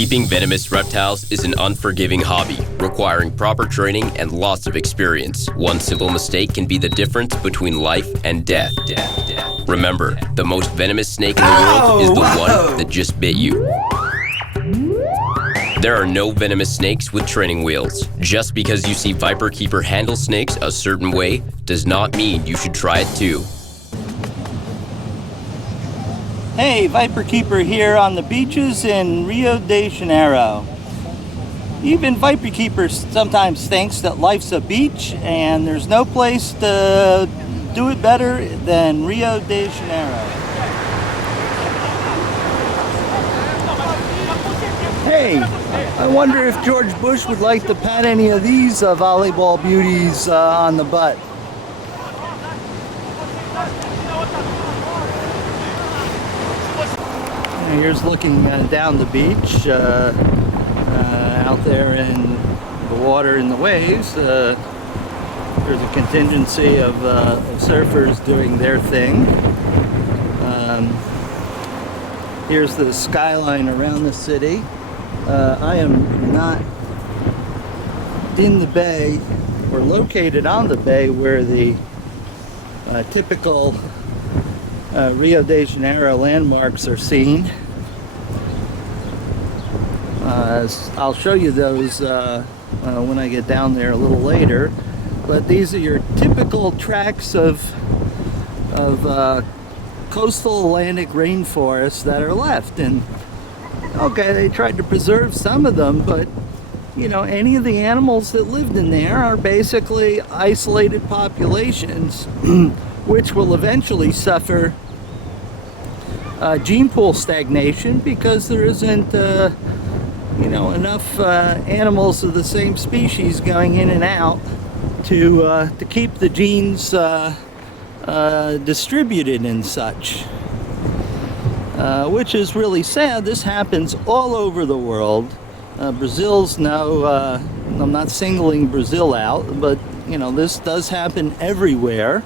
Keeping venomous reptiles is an unforgiving hobby, requiring proper training and lots of experience. One simple mistake can be the difference between life and death. Remember, the most venomous snake in the world is the one that just bit you. There are no venomous snakes with training wheels. Just because you see viperkeeper handle snakes a certain way does not mean you should try it too. Hey, viperkeeper here on the beaches in Rio de Janeiro. Even viperkeeper sometimes thinks that life's a beach and there's no place to do it better than Rio de Janeiro. Hey, I wonder if George Bush would like to pat any of these volleyball beauties on the butt. Here's looking down the beach, out there in the water in the waves. There's a contingency of surfers doing their thing. Here's the skyline around the city. I am not in the bay or located on the bay where the typical Rio de Janeiro landmarks are seen. I'll show you those when I get down there a little later. But these are your typical tracts of coastal Atlantic rainforests that are left. And okay, they tried to preserve some of them, but you know, any of the animals that lived in there are basically isolated populations which will eventually suffer gene pool stagnation because there isn't you know, enough animals of the same species going in and out to keep the genes distributed and such, which is really sad. This happens all over the world. Brazil's no, I'm not singling Brazil out, but you know, this does happen everywhere.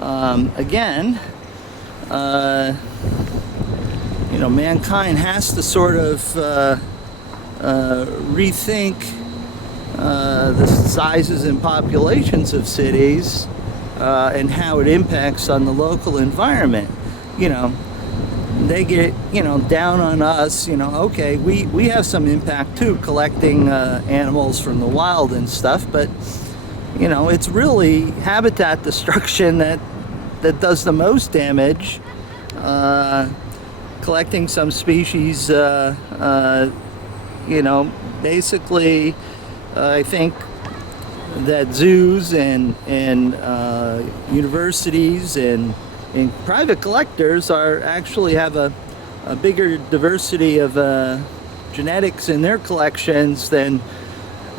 Again, you know, mankind has to sort of rethink the sizes and populations of cities and how it impacts on the local environment. You know, they get, you know, down on us, you know, okay, we have some impact too, collecting animals from the wild and stuff, but you know, it's really habitat destruction that does the most damage. Collecting some species, you know, basically, I think that zoos and universities and private collectors actually have a bigger diversity of genetics in their collections than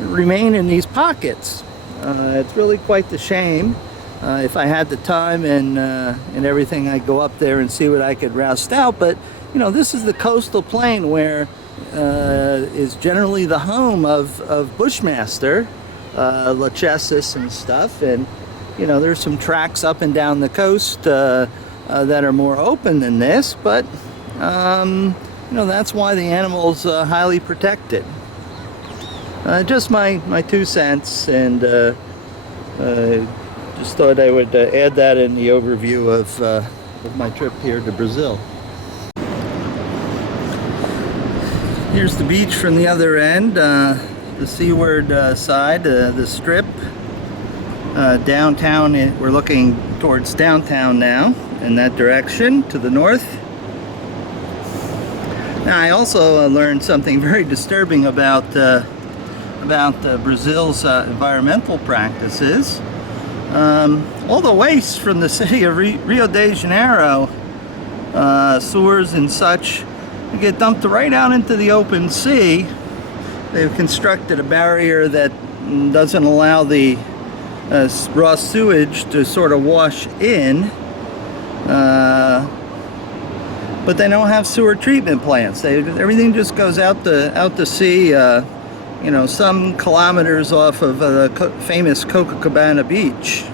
remain in these pockets. It's really quite the shame. If I had the time and everything, I'd go up there and see what I could roust out. But you know, this is the coastal plain where is generally the home of Bushmaster, Lachesis and stuff, and you know, there's some tracks up and down the coast that are more open than this, but you know, that's why the animal's highly protected. Just my 2 cents, and just thought I would add that in the overview of my trip here to Brazil. Here's the beach from the other end, the seaward side, the strip. Downtown, we're looking towards downtown now, in that direction, to the north. Now, I also learned something very disturbing about Brazil's environmental practices. All the waste from the city of Rio de Janeiro, sewers and such, get dumped right out into the open sea. They've constructed a barrier that doesn't allow the raw sewage to sort of wash in, but they don't have sewer treatment plants. Everything just goes out to sea, you know, some kilometers off of the famous Copacabana beach.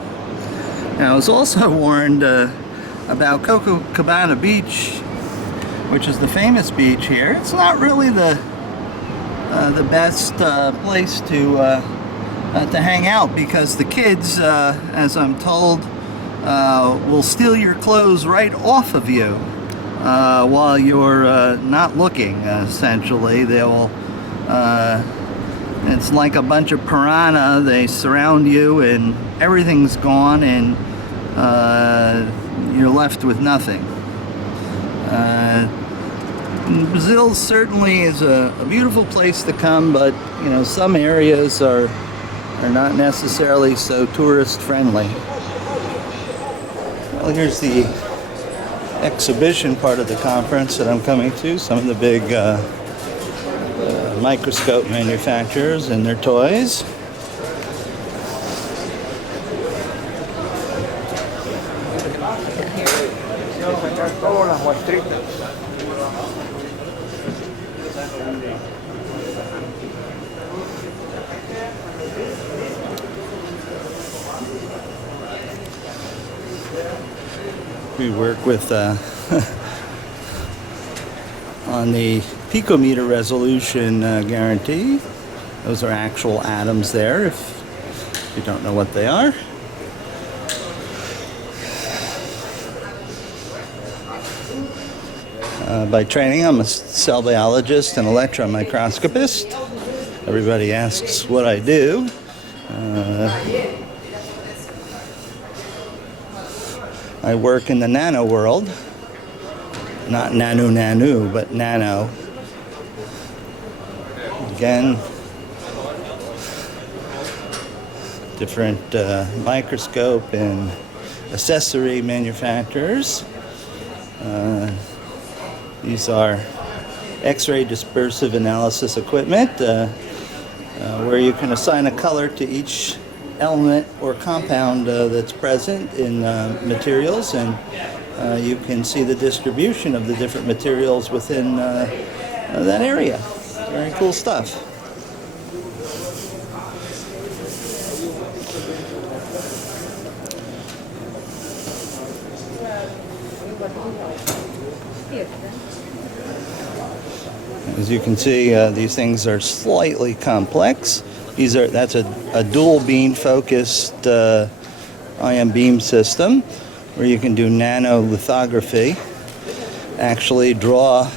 Now, I was also warned about Copacabana beach, which is the famous beach here. It's not really the the best place to hang out, because the kids, as I'm told, will steal your clothes right off of you while you're not looking. Essentially, they will. It's like a bunch of piranha. They surround you, and everything's gone, and you're left with nothing. Brazil certainly is a beautiful place to come, but you know, some areas are not necessarily so tourist friendly. Well, here's the exhibition part of the conference that I'm coming to. Some of the big microscope manufacturers and their toys. We work with on the picometer resolution guarantee. Those are actual atoms there, if you don't know what they are. By training, I'm a cell biologist and electron microscopist. Everybody asks what I do. I work in the nano world. Not nano, but nano. Again, different microscope and accessory manufacturers. These are X-ray dispersive analysis equipment where you can assign a color to each element or compound that's present in materials, and you can see the distribution of the different materials within that area. Very cool stuff. As you can see, these things are slightly complex. That's a dual beam focused ion beam system where you can do nanolithography, actually draw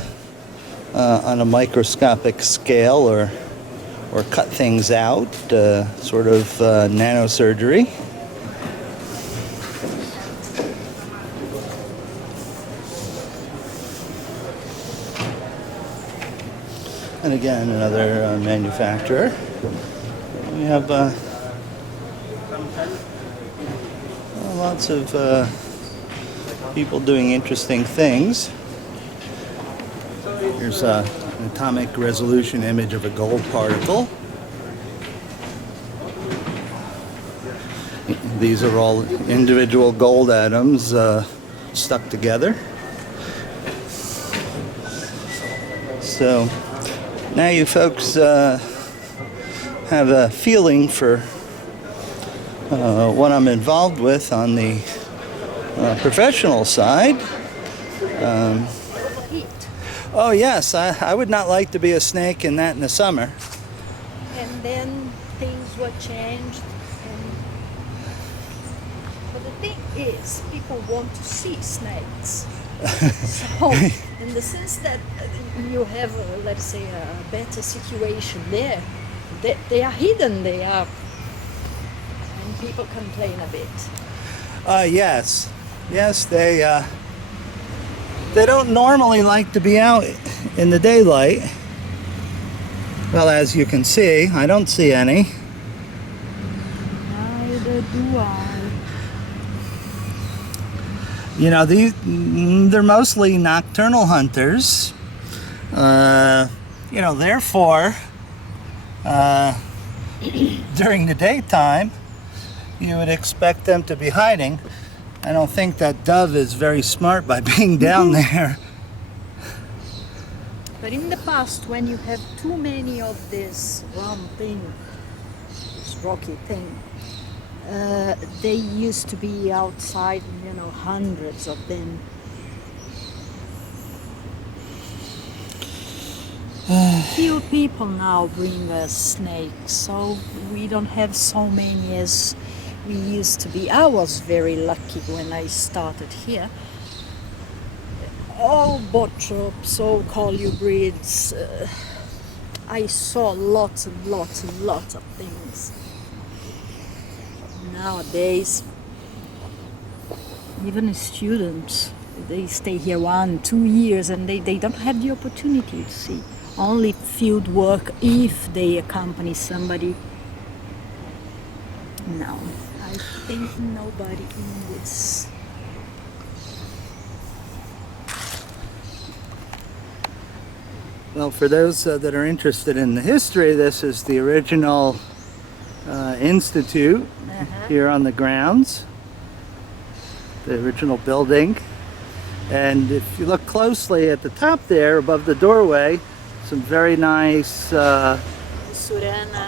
on a microscopic scale or cut things out, sort of nanosurgery. And again, another manufacturer. We have lots of people doing interesting things. Here's an atomic resolution image of a gold particle. These are all individual gold atoms stuck together. So now you folks have a feeling for what I'm involved with on the professional side. Oh yes, I would not like to be a snake in the summer. And then things were changed. But the thing is, people want to see snakes. So, in the sense that you have, let's say, a better situation there, they are hidden, and people complain a bit. Yes, they don't normally like to be out in the daylight. Well, as you can see, I don't see any. Neither do I. You know, they're mostly nocturnal hunters. You know, therefore, during the daytime, you would expect them to be hiding. I don't think that dove is very smart by being down there. But in the past, when you have too many of this round thing, this rocky thing, they used to be outside, you know, hundreds of them. Few people now bring us snakes, so we don't have so many as we used to be. I was very lucky when I started here. All botrops, all colubrids. I saw lots and lots and lots of things. Nowadays, even students, they stay here 1-2 years and they don't have the opportunity to see. Only field work if they accompany somebody. No, I think nobody in this. Well, for those that are interested in the history, this is the original institute here on the grounds, the original building. And if you look closely at the top there, above the doorway, some very nice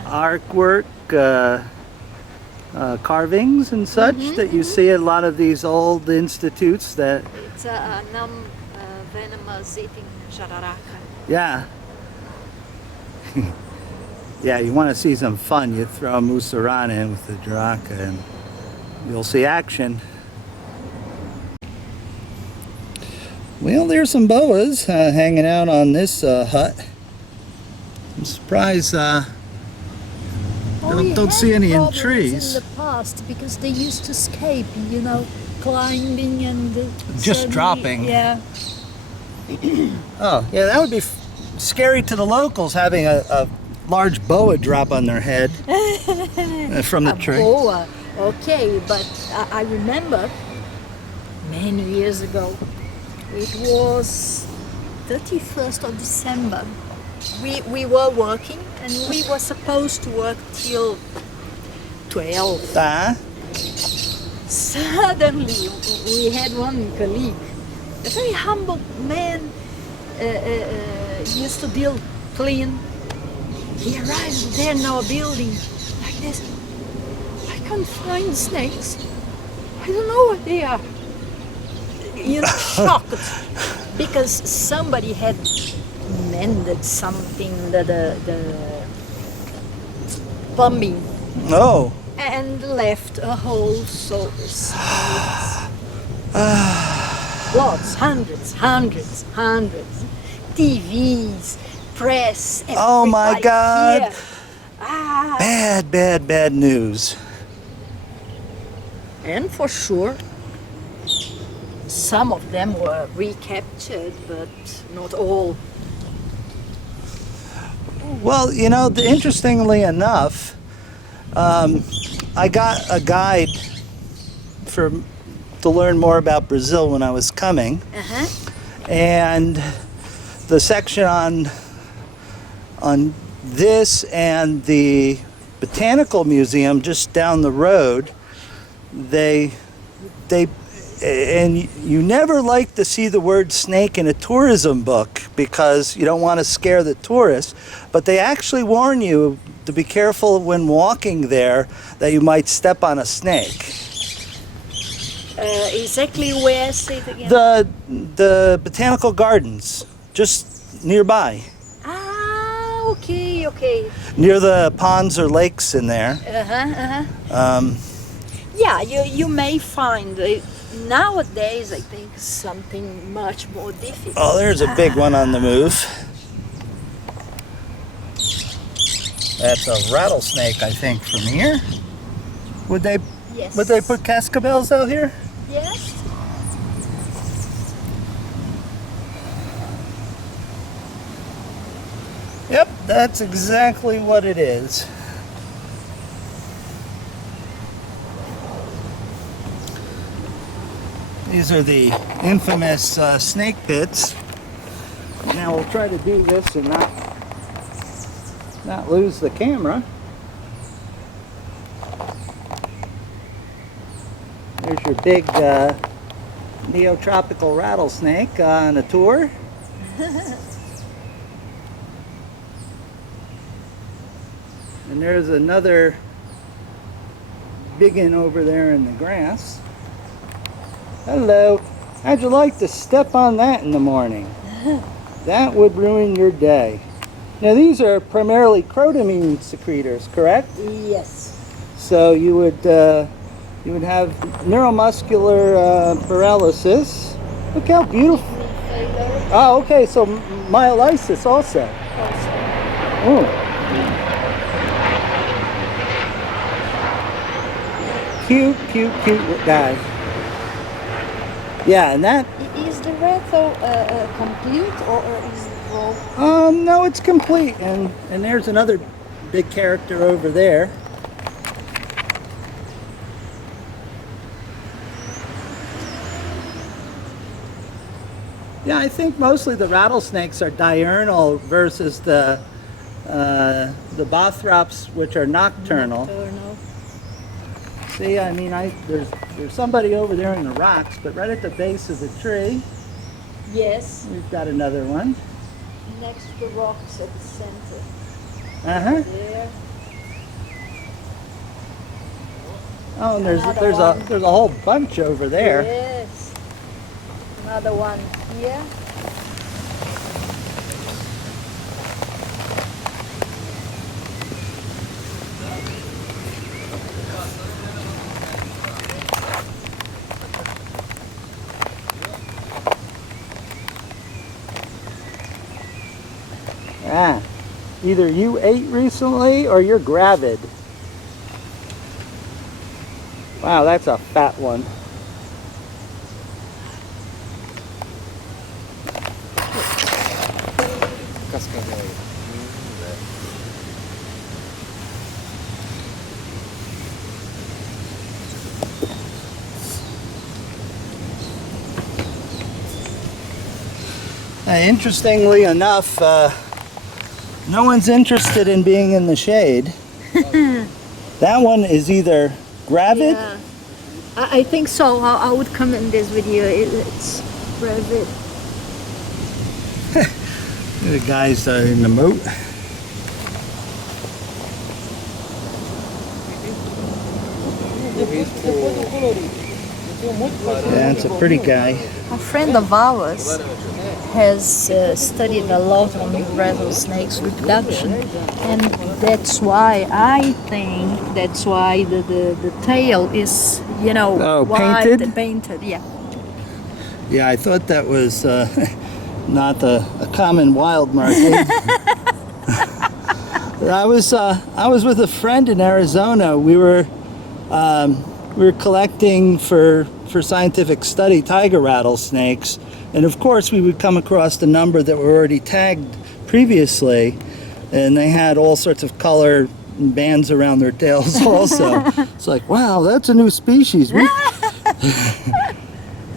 artwork, carvings and such that you see at a lot of these old institutes that... It's a venomous eating jararaca. Yeah. Yeah, you want to see some fun, you throw a musarana in with the jararaca and you'll see action. Well, there's some boas hanging out on this hut. I'm surprised don't see any in trees. In the past, because they used to escape, you know, climbing and just dropping. Yeah. Oh, yeah, that would be scary to the locals, having a large boa drop on their head from the tree. Boa, okay, but I remember many years ago. It was 31st of December. We were working and we were supposed to work till 12. Suddenly we had one colleague, a very humble man, used to build clean. He arrived there in our building like this. I can't find snakes. I don't know what they are. You know, shocked because somebody had mended something, the plumbing. Oh. And left a hole, so lots, hundreds. TVs, press. Oh my God! Here. Bad news. And for sure, some of them were recaptured, but not all. Well, you know, interestingly enough, I got a guide to learn more about Brazil when I was coming, and the section on this and the Botanical Museum just down the road, and you never like to see the word snake in a tourism book because you don't want to scare the tourists, but they actually warn you to be careful when walking there that you might step on a snake. Exactly where? Say it again. The botanical gardens, just nearby. Okay. Near the ponds or lakes in there. Yeah, you may find it. Nowadays, I think something much more difficult. Oh, there's a big one on the move. That's a rattlesnake, I think, from here. Would they put cascabels out here? Yes. Yep, that's exactly what it is. These are the infamous snake pits. Now we'll try to do this and not lose the camera. There's your big neotropical rattlesnake on a tour. And there's another big one over there in the grass. Hello. How'd you like to step on that in the morning? That would ruin your day. Now these are primarily crotamine secretors, correct? Yes. So you would have neuromuscular paralysis. Look how beautiful. Kidney failure Oh, okay. So myolysis also. also. Oh. Cute, cute, cute guy. Yeah, and that. Is the retho complete or is it broke? No, it's complete, and there's another big character over there. Yeah, I think mostly the rattlesnakes are diurnal versus the bothrops, which are nocturnal. Nocturnal. See, I mean, there's somebody over there in the rocks, but right at the base of the tree, Yes. we've got another one. Next to the rocks at the center. Uh-huh. There. Oh, and Another there's one. a whole bunch over there. Yes. Another one here. Ah, either you ate recently or you're gravid. Wow, that's a fat one. Interestingly enough, no one's interested in being in the shade. That one is either gravid. Yeah. I think so. I would come in this video. It's gravid. The guys in the moat. Yeah, it's a pretty guy. A friend of ours has studied a lot on rattlesnakes reproduction, and that's why I think that's why the tail is, you know, Oh, white painted? and painted. Yeah. Yeah, I thought that was not a common wild marking. I was with a friend in Arizona. We were collecting for scientific study tiger rattlesnakes, and of course we would come across the number that were already tagged previously, and they had all sorts of color bands around their tails also. It's like, wow, that's a new species.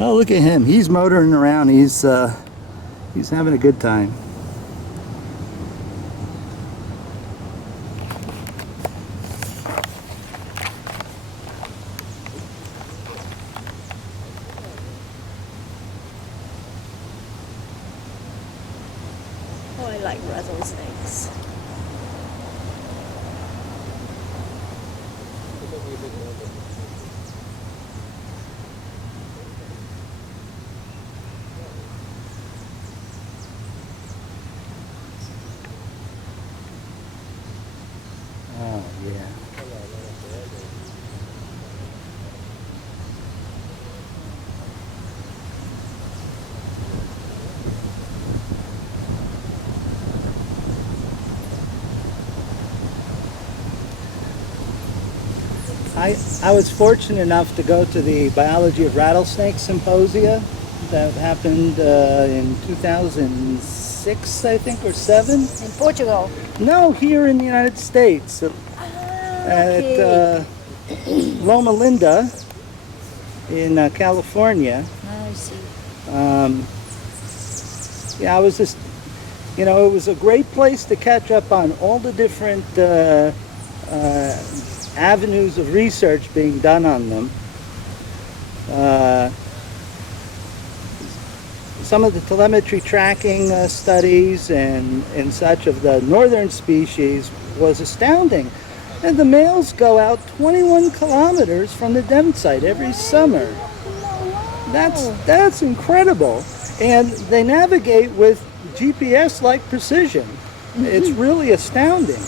Oh, look at him. He's motoring around. He's having a good time. Oh, I like rattlesnakes. Oh, yeah. I was fortunate enough to go to the Biology of Rattlesnakes Symposia that happened in 2006, I think, or 7. In Portugal. No, here in the United States at Okay. Loma Linda in California. I see. Yeah, I was just, you know, it was a great place to catch up on all the different avenues of research being done on them. Some of the telemetry tracking studies and such of the northern species was astounding. And the males go out 21 kilometers from the den site every summer. That's incredible. And they navigate with GPS-like precision. It's really astounding.